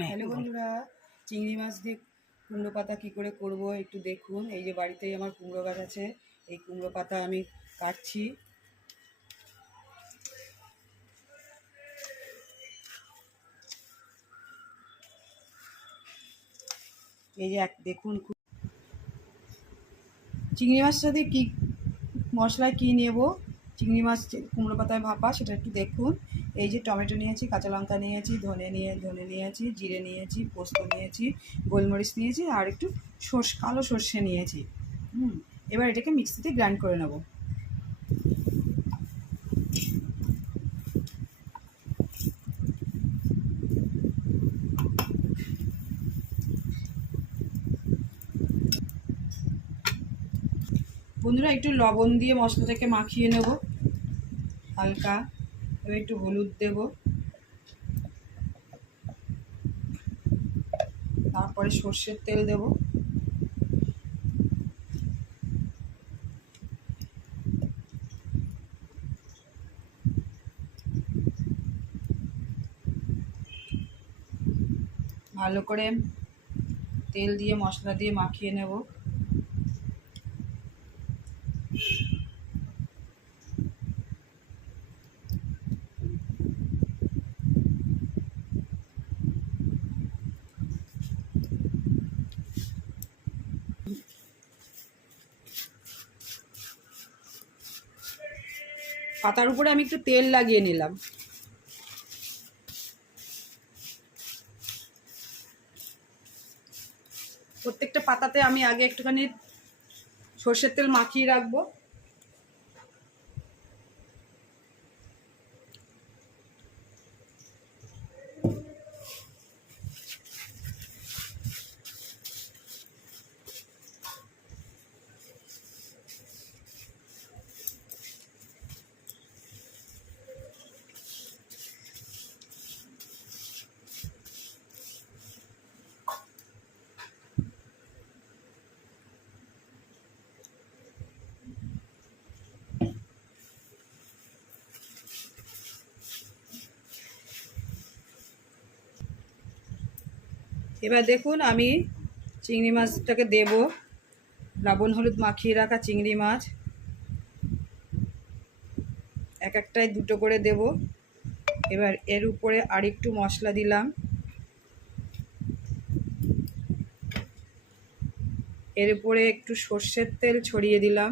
Hello বন্ধুরা, চিংড়ি মাছ দিয়ে কুমড়ো পাতা কী করে করব একটু দেখুন। এই যে বাড়িতেই আমার কুমড়ো গাছ আছে, এই কুমড়ো পাতা আমি কাটছি। এই যে দেখুন চিংড়ি মাছের সাথে কী মশলায় কী নেব, চিংড়ি মাছ কুমড়ো পাতায় ভাপা সেটা একটু দেখুন। এই যে টমেটো নিয়েছি, কাঁচা লঙ্কা নিয়েছি, ধনে নিয়েছি, জিরে নিয়েছি, পোস্ত নিয়েছি, গোলমরিচ নিয়েছি, আর একটু কালো সর্ষে নিয়েছি। এবার এটাকে মিক্সিতে গ্রাইন্ড করে নেব। বন্ধুরা, একটু লবণ দিয়ে মশলাটাকে মাখিয়ে নেব হালকা। এবার একটু হলুদ দেব, তারপরে সর্ষের তেল দেব, ভালো করে তেল দিয়ে মশলা দিয়ে মাখিয়ে নেব। পাতার উপরে আমি একটু তেল লাগিয়ে নিলাম। প্রত্যেকটা পাতাতে আমি আগে একটুখানি সর্ষের তেল মাখিয়ে রাখবো। এবার দেখুন আমি চিংড়ি মাছটাকে দেব, লবণ হলুদ মাখিয়ে রাখা চিংড়ি মাছ এক একটায় দুটো করে দেব। এবার এর উপরে আরেকটু মশলা দিলাম, এর উপরে একটু সর্ষের তেল ছড়িয়ে দিলাম।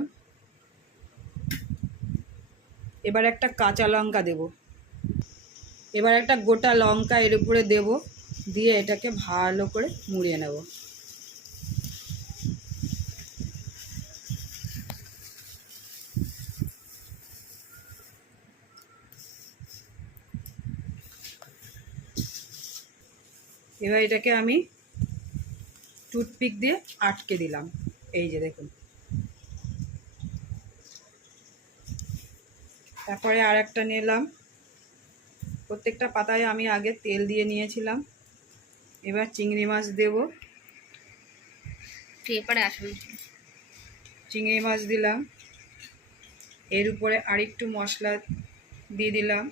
এবার একটা কাঁচা লঙ্কা দেব, এবার একটা গোটা লঙ্কা এর উপরে দেব, দিয়ে এটাকে ভালো করে মুড়িয়ে নেব। এবার এটাকে আমি টুথপিক দিয়ে আটকে দিলাম। এই যে দেখুন। তারপরে আর একটা নিলাম, প্রত্যেকটা পাতায় আমি আগে তেল দিয়ে নিয়েছিলাম। এবার চিংড়ি মাছ দেব, চিংড়ি মাছ দিলাম, এর উপরে আরেকটু মশলা দিয়ে দিলাম,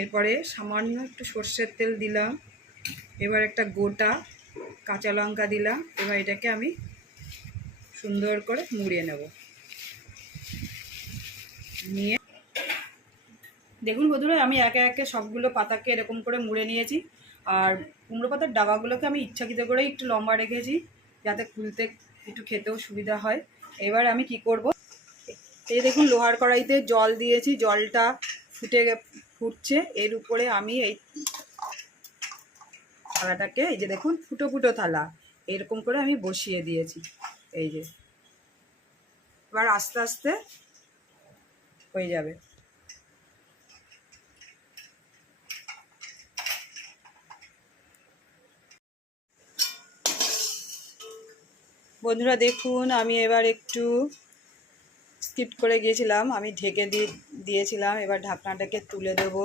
এরপরে সামান্য একটু সর্ষের তেল দিলাম, এবার একটা গোটা কাঁচা লঙ্কা দিলাম। এবার এটাকে আমি সুন্দর করে মুড়িয়ে নেব। নিয়ে দেখুন বন্ধুরা, আমি একে একে সবগুলো পাতাকে এরকম করে মুড়ে নিয়েছি। আর কুমড়ো পাতার ডাগাগুলোকে আমি ইচ্ছাকৃত করে একটু লম্বা রেখেছি, যাতে খুলতে একটু খেতেও সুবিধা হয়। এবার আমি কি করব, এই দেখুন লোহার কড়াইতে জল দিয়েছি, জলটা ফুটছে। এর উপরে আমি এই থালাটাকে, এই যে দেখুন ফুটো ফুটো থালা, এরকম করে আমি বসিয়ে দিয়েছি। এই যে এবার আস্তে আস্তে হয়ে যাবে। বন্ধুরা দেখুন, আমি এবার একটু স্কিপ করে গিয়েছিলাম, আমি ঢেকে দিয়েছিলাম। এবার ঢাকনাটাকে তুলে দেব।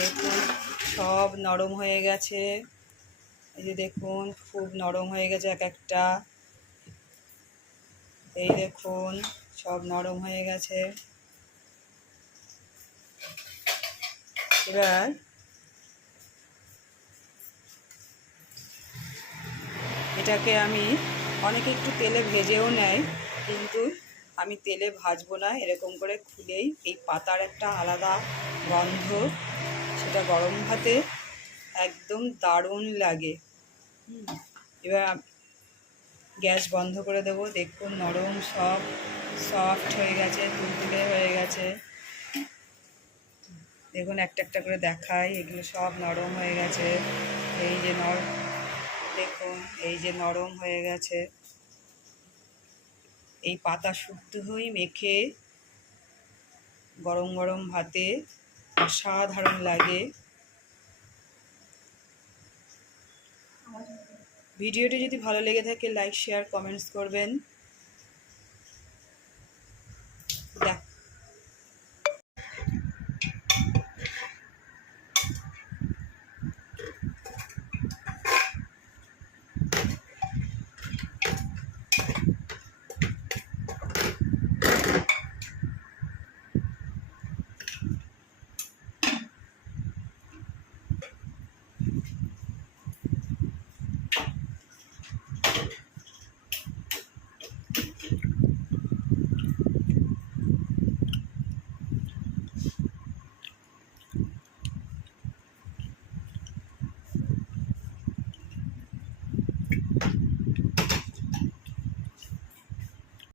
দেখুন সব নরম হয়ে গেছে। এই যে দেখুন খুব নরম হয়ে গেছে এক একটা। এই দেখুন সব নরম হয়ে গেছে। এবার এটাকে আমি অনেকে একটু তেলে ভেজেও নেয়, কিন্তু আমি তেলে ভাজবো না। এরকম করে খুলেই এই পাতার একটা আলাদা গন্ধ, সেটা গরম ভাতে একদম দারুণ লাগে। এবার গ্যাস বন্ধ করে দেবো। দেখুন নরম সব সফট হয়ে গেছে, তুলতুলে হয়ে গেছে। দেখুন একটা একটা করে দেখাই, এগুলো সব নরম হয়ে গেছে। এই যে দেখুন এই যে নরম হয়ে গেছে। এই পাতা শুদ্ধই মেখে গরম গরম ভাতে অসাধারণ লাগে। ভিডিওটি যদি ভালো লেগে থাকে লাইক শেয়ার কমেন্টস করবেন।